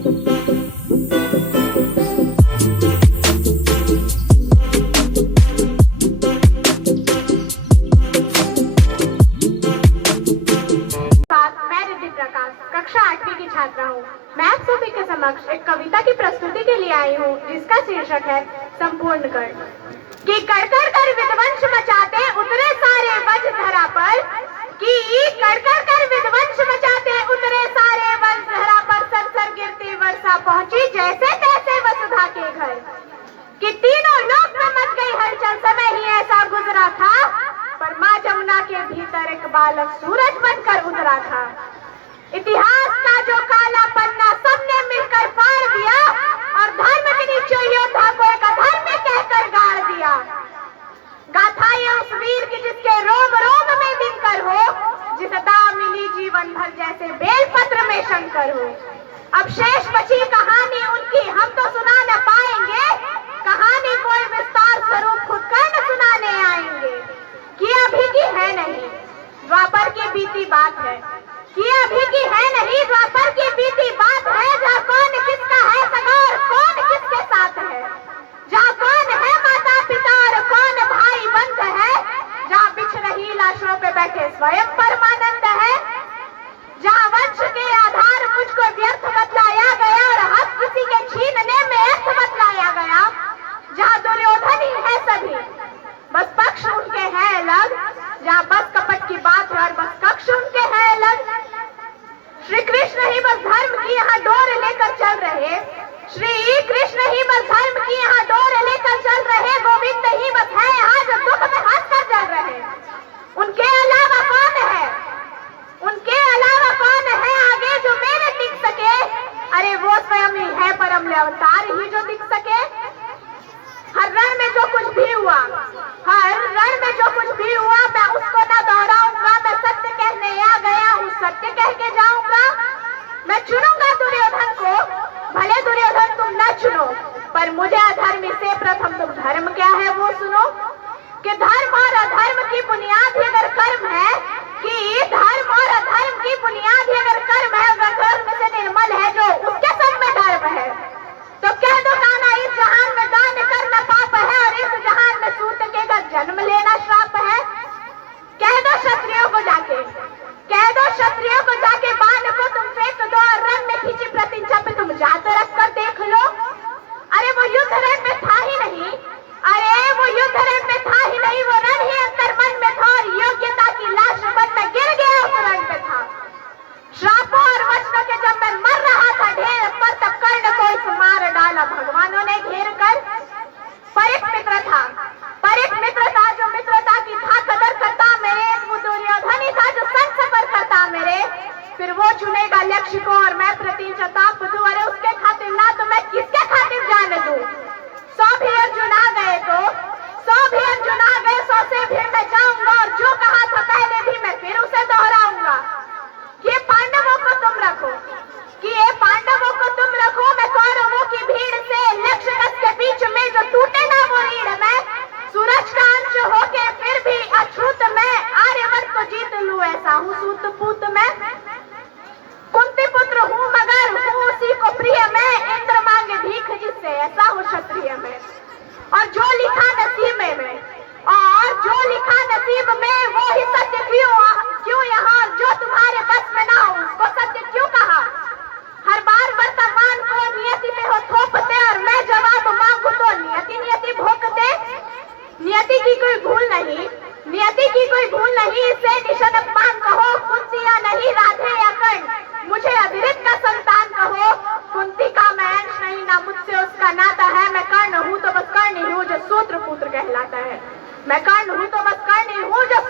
कक्षा 8वीं की छात्रा हूँ। मैं आप सभी के समक्ष एक कविता की प्रस्तुति के लिए आई हूँ, जिसका शीर्षक है संपूर्ण कर्ण। कि कर कर कर विध्वंस मचाते उतरे सारे वंश धरा पर, कि कर कर कर विध्वंस मचाते उतरे सारे वंश धरा पर, सरसर गिरती वर्षा पहुंची जैसे तैसे वसुधा के घर। कि तीनों लोक में मच गई हलचल, समय ही ऐसा गुजरा था, पर माँ जमुना के भीतर एक बालक सूरज बनकर उतरा था। इतिहास का जो काला पन्ना सबने मिलकर फाड़ दिया, और धर्म के नीचे योद्धा को एक अधर्मी कहकर गाड़ दिया। गाथा ये उस वीर की जिसके रोम रोम में दिनकर हो, जिस दाव मिली जीवन भर जैसे बेलपत्र में शंकर हो। अब शेष बची कहानी उनकी हम तो सुना न पाएंगे, कहानी कोई विस्तार स्वरूप खुद कर्ण सुनाने आएंगे। कि अभी की है नहीं द्वापर की बीती बात है, कि अभी की है नहीं द्वापर की बीती बात है, जहाँ कौन किसका है सगा और कौन किसके साथ है, जहाँ कौन है माता पिता और कौन भाई बंद है, जहाँ बिछ रही लाशों पे बैठे स्वयं परमानंद है, जहाँ वंश के आधार मुझको व्यर्थ बतलाया गया और हक किसी के छीनने में अर्थ बतलाया गया, जहाँ दुर्योधन ही है सभी बस पक्ष उनके हैं अलग, जहाँ बस कपट की बात है और बस कक्ष उनके हैं अलग। श्री कृष्ण ही बस धर्म की यहाँ डोर लेकर चल रहे, श्री कृष्ण ही बस धर्म की यहाँ डोर लेकर चल रहे, गोविंद ही बस है यहाँ जो दुख में हंसकर चल रहे। उनके अलावा कौन है, उनके अलावा कौन है आगे जो मेरे टिक सके, अरे वो स्वयं ही है परम अवतार ही जो दिख सके। हर रण में जो कुछ भी हुआ, हर रण में जो कुछ भी हुआ, मैं उसको ना दोहराऊंगा, मैं सत्य कहने आ गया हूँ, सत्य कह के जाऊंगा। मैं चुनूंगा दुर्योधन को, भले दुर्योधन तुम न चुनो, पर मुझे अधर्मी से प्रथम तुम धर्म क्या है वो सुनो। कि धर्म और अधर्म की बुनियाद ही अगर कर्म है, कि धर्म और अधर्म की बुनियाद ही अगर कर्म है, अगर धर्म से निर्मल है जो उसके सब में धर्म है, तो कह दो कान्हा इस जहान में दान करना पाप है, और इस जहान में सूत के घर जन्म लेना श्राप है। कह दो क्षत्रियों को जाके, कह दो क्षत्रियों को जाके बाण को तुम फेंक दो, और रण में खींची प्रतिज्ञा पे तुम जात रख कर देख लो। अरे वो युद्ध रण में था ही नहीं, अरे वो युद्ध रण में था ही नहीं, वो रण ही अंतर मन में था, और योग्यता की लाश बन में गिर गया उस रण पे था। श्रापों और वचनों के जब मैं मर रहा था ढेर पर, तब कर्ण को इस मार डाला भगवानों ने घेर कर। पर एक मित्र था, पर एक मित्र था जो मित्रता की था कदर करता मेरे, वो दुर्योधन ही था जो संग सफर करता मेरे। फिर वो चुनेगा लक्ष्य को और मैं प्रतिशताप दूं, अरे उसके खातिर ना तो मैं किसके खातिर जाने दूं। 100 भी अर्जुन आ गए तो 100 भी अर्जुन आ गए, 100 से भी मैं जाऊंगा, और जो कहा था पहले भी मैं फिर उसे दोहराऊंगा। ये पांडवों को तुम रखो, कि ये पांडवों को तुम रखो, मैं कौरवों की भीड़ से लक्ष्य के बीच में जो टूटे ना वो रीढ़ में, सूरज का अंश होके फिर भी अछूत मैं, आर्यवर्त को जीत लूं ऐसा हूँ सूत पूत मैं। कुंती पुत्र हूँ मगर हूँ उसी को प्रिय मैं, इंद्र मांगे भीख जिससे ऐसा हूँ क्षत्रिय में। और जो लिखा नसीब में, और जो लिखा नसीब में वो ही सत्य क्यों यहाँ, जो तुम्हारे बस में ना हो उसको सत्य क्यों कहा। हर बार वर्तमान को नियति में हो थोपते, और मैं जवाब मांगू तो नियति भोंकते। नियति की कोई भूल नहीं, नियति की कोई भूल नहीं, इसे निशन अपमान कहो, कुंती या नहीं राधे या कर्ण, मुझे अभिरित का संतान कहो। कुंती का मैं अंश नहीं, ना मुझसे उसका नाता है, मैं कर्ण हूँ तो बस कर्ण ही हूँ जो सूत्र पुत्र कहलाता है, मैं कर्ण हूँ तो बस कर्ण ही हूँ जो